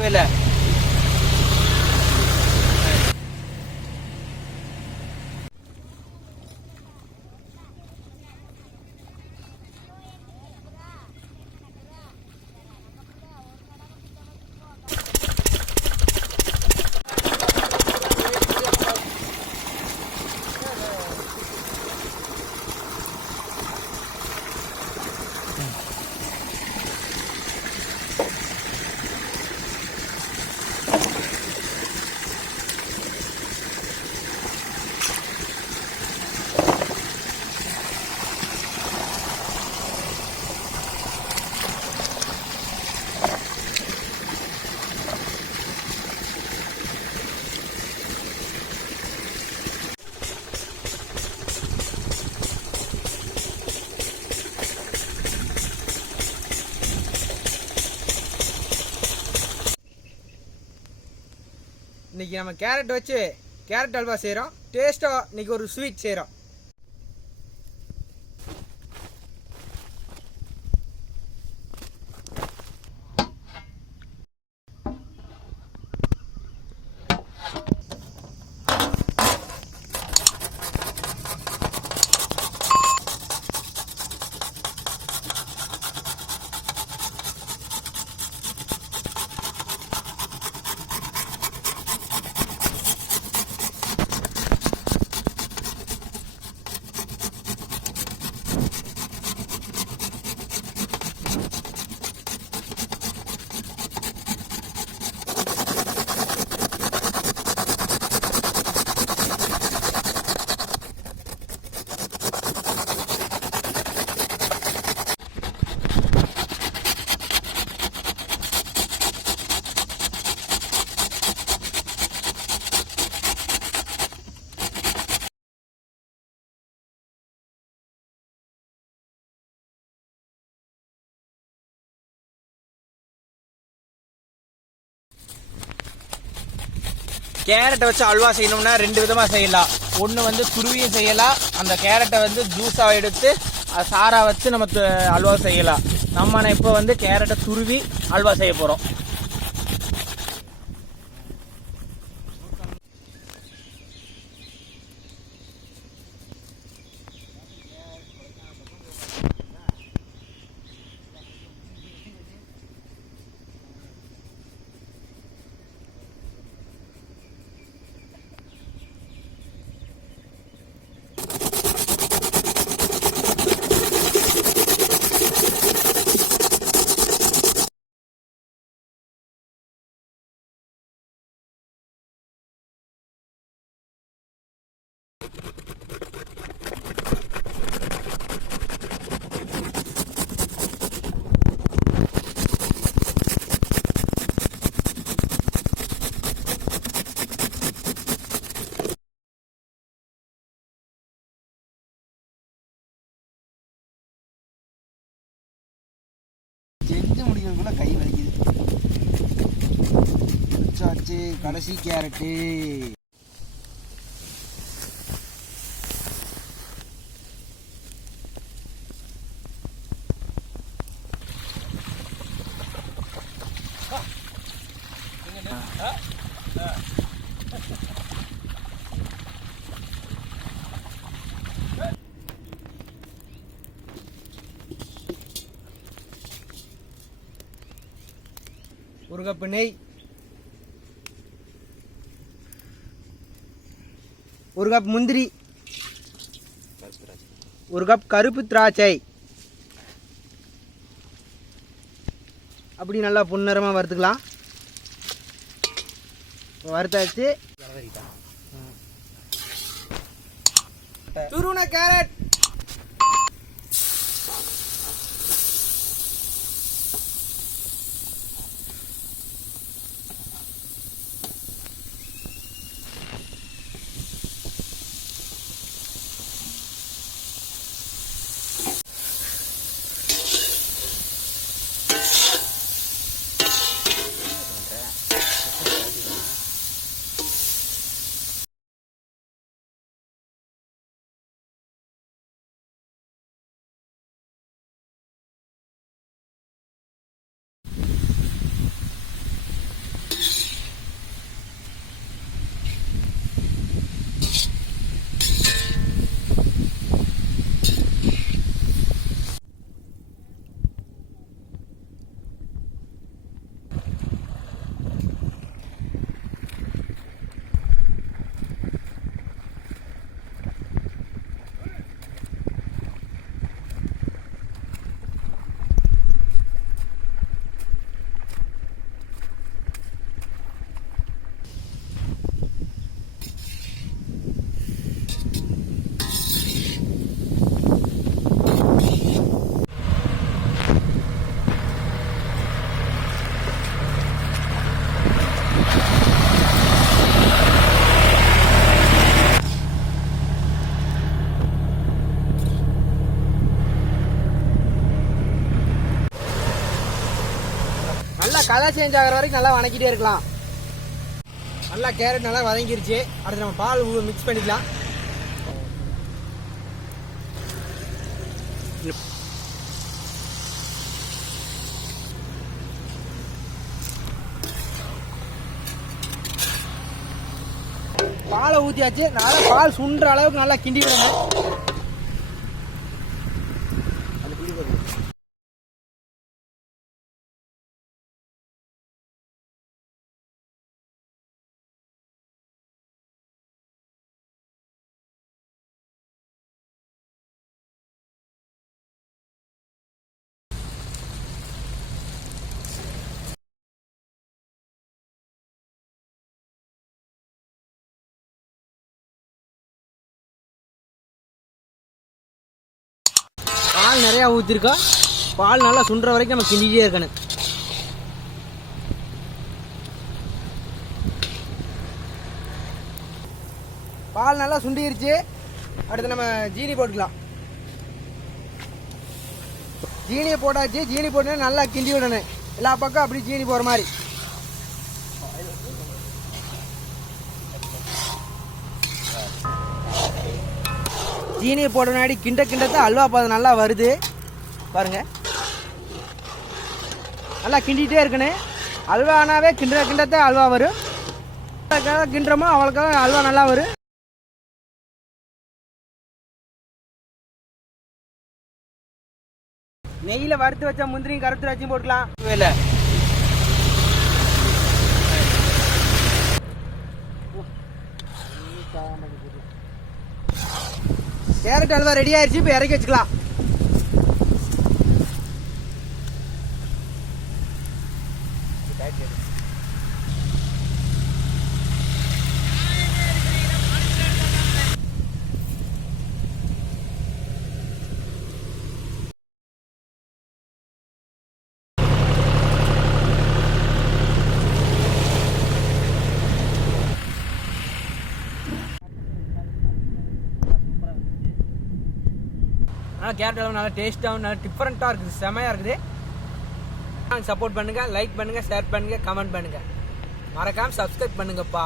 வேலை இன்னைக்கு நம்ம கேரட் வச்சு கேரட் அல்வா செய்கிறோம். டேஸ்ட்டாக இன்னைக்கு ஒரு ஸ்வீட் செய்கிறோம். கேரட்டை வச்சு அல்வா செய்யணும்னா ரெண்டு விதமாக செய்யலாம். ஒன்று வந்து துருவியும் செய்யலாம். அந்த கேரட்டை வந்து ஜூஸாக எடுத்து அதை சாராக வச்சு நம்ம அல்வா செய்யலாம். நம்ம இப்போ வந்து கேரட்டை துருவி அல்வா செய்ய போகிறோம். செஞ்சு முடிக்கிறதுக்குள்ள கை வலிக்குது. கடைசி கேரட்டு ஒரு கப்பு நெய், ஒரு கப் முந்திரி, ஒரு கப் கருப்பு திராட்சை. அப்படி நல்லா பொன்னிறமாக வறுத்துக்கலாம். வறுத்தாச்சு. துருவின கேரட், நல்லா கலர் சேஞ்ச் ஆகிற வரைக்கும் நல்லா வதக்கிட்டே இருக்கலாம். நல்லா கேரட் நல்லா வதங்கிருச்சு. அடுத்து நம்ம பால் மிக்ஸ் பண்ணிக்கலாம். பாலை ஊற்றியாச்சு. நல்லா பால் சுண்டுற அளவுக்கு நல்லா கிண்டி விடணும். பால் நிறையா ஊற்றிருக்கோம். பால் நல்லா சுண்டுற வரைக்கும் நம்ம கிண்டிகிட்டே இருக்கணும். பால் நல்லா சுண்டிருச்சு. அடுத்து நம்ம ஜீனி போட்டுக்கலாம். ஜீனியை போட்டாச்சு. ஜீனி போட்டு நல்லா கிண்டி விடணும். எல்லா பக்கம் அப்படி ஜீனி போகிற மாதிரி. ஜீனியை போட முன்னாடி கிண்டத்தான் அல்வா பாதம் நல்லா வருது பாருங்க. நல்லா கிண்டிகிட்டே இருக்கணும். அல்வானாவே கிண்டத்தான் அல்வா வரும். கிண்டுறோமோ அவளுக்காக அல்வா நல்லா வரும். நெய்யில் வறுத்து வச்ச முந்திரியும் கருத்து வச்சும் போட்டுக்கலாம். வேலை கேரட் அல்வா ரெடி ஆயிடுச்சு. இப்போ இறக்கி வச்சுக்கலாம். ஆனால் கேரட் அல்வா நல்லா டேஸ்ட்டாகவும் நல்லா டிஃப்ரெண்ட்டாக இருக்குது. செமையாக இருக்குது. சப்போர்ட் பண்ணுங்கள், லைக் பண்ணுங்கள், ஷேர் பண்ணுங்கள், கமெண்ட் பண்ணுங்கள். மறக்காமல் சப்ஸ்கிரைப் பண்ணுங்கப்பா.